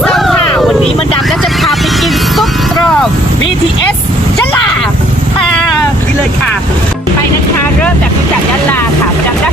สวัค่ะ วันนี้มันดามก็จะพาไปกินซุปตรอก BTS ยะลาค่ดีเลยค่ะ ไปนะคะ เริ่มจากที่จากยะลาค่ะมาดามก็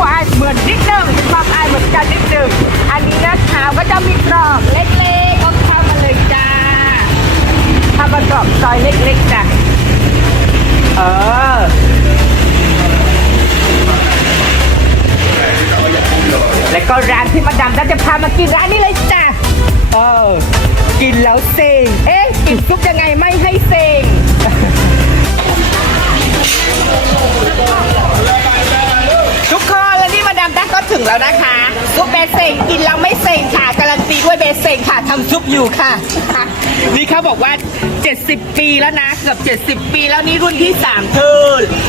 ว่าความอายเหมือนนิดนึงมีความอายเหมือนกันนิดนึงอันนี้นะคะก็จะมีกรอบเล็กๆก็เข้ามาเลยจ้าเข้ามากรอบซอยเล็กๆจ้ะเออแล้วก็ร้านที่มาดามจะพามากินร้านนี้เลยจ้ะเออกินแล้วเซ็งเอ๊ะกินซุปยัง แล้วนะคะซุปเบสเซงกินแล้วไม่เซ็งค่ะการันตีด้วยเบสเซงค่ะทำซุปอยู่ค่ะ นี่เขาบอกว่า 70 ปีแล้วนะเกือบ70 ปีแล้วนี่รุ่นที่3เธอ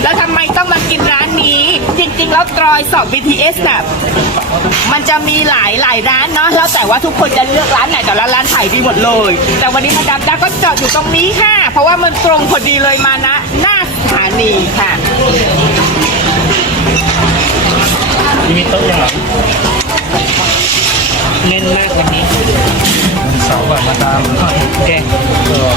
แล้วทำไมต้องมากินร้านนี้ จริง ๆ แล้วตรอยสอบ BTS แบบมันจะมีหลายหลายร้านเนาะแล้วแต่ว่าทุกคนจะเลือกร้านไหนแต่ละร้านขายดีหมดเลย แต่วันนี้มาดามตั๊กก็จอดอยู่ตรงนี้ค่ะ เพราะว่ามันตรงพอดีเลยมานะ หน้าสถานีค่ะ มีโต๊ะยังหรอเน้นมากวันนี้เสาร์ก่อนมาตามแกงเออ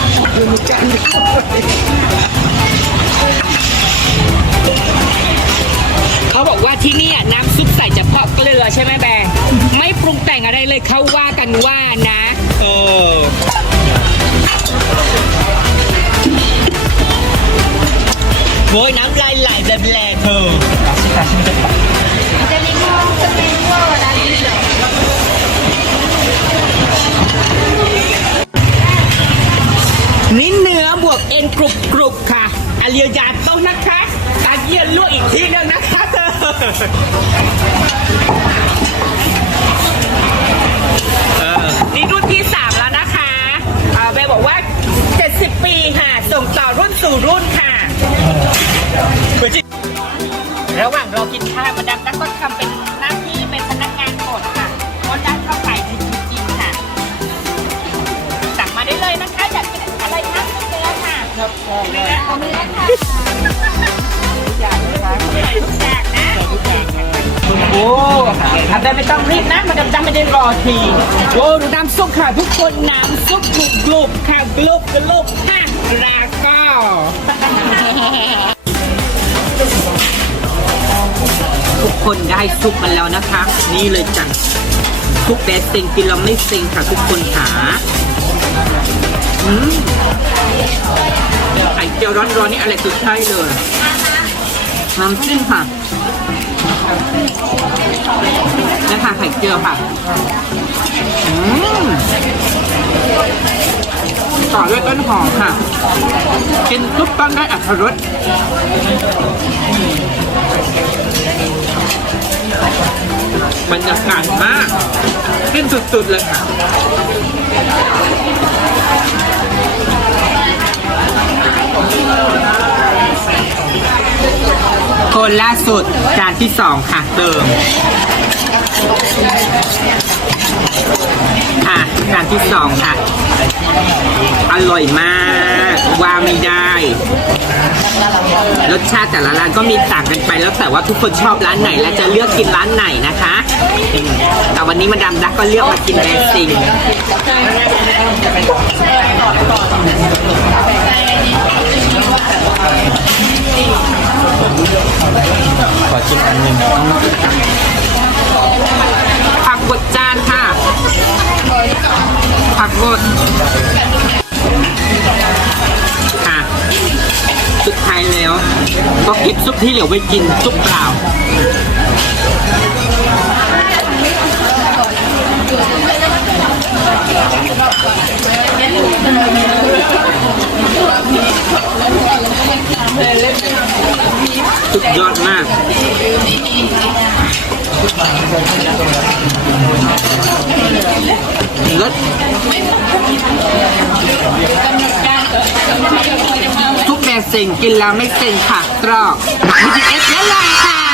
เอ็นกรุบกรุบค่ะอาเลียยาต้องนะคะตาเยียนลวกอีกทีหนึงนะคะเธอนี่รุ่นที่สามแล้วนะคะอ่าเบลบอกว่า 70 ปีค่ะ ส่งต่อรุ่นสู่รุ่น นื้อเอาเนื้อค่ะทุกอย่างนะคะทุกอย่างนะทุกอย่างค่ะโอ้ทำได้ไม่ต้องรีบนะมันจะไม่ได้รอที โอ้ดูน้ำซุปค่ะทุกคนน้ำซุปกรุบกรุบค่ะกรุบกรุบค่ะแล้วก็ทุกคนได้ซุปมาแล้วนะคะ นี่เลยจังซุปแบสเซ็งกินเราไม่เซ็งค่ะทุกคนค่ะ อืมไข่เจียวร้อนๆนี่อะไรคือใช่เลยน้ำจิ้มค่ะนี่ค่ะไข่เจียวค่ะ อืมต่อด้วยต้นหอมค่ะ กินซุปต้นได้อัตรส บรรยากาศมากกินสุดๆเลยค่ะคนล่าสุดจานที่สองค่ะเติมค่ะจานที่สองค่ะ อร่อยมากว่าไม่ได้ รสชาติแต่ละร้านก็มีต่างกันไปแล้วแต่ว่าทุกคนชอบร้านไหน และจะเลือกกินร้านไหนนะคะ วันนี้มาดามดักก็เลือกมากินแบรนด์ซิงขอกินอันหนึ่งผักบดจานค่ะ ผักบดค่ะสุดท้ายแล้ว ก็เก็บซุปที่เหลือไว้กินซุปเปล่า สุดยอดมากรสทุกแบบสิ่งกินแล้วไม่เซ็งค่ะตรอก BTS นั่นแหละค่ะ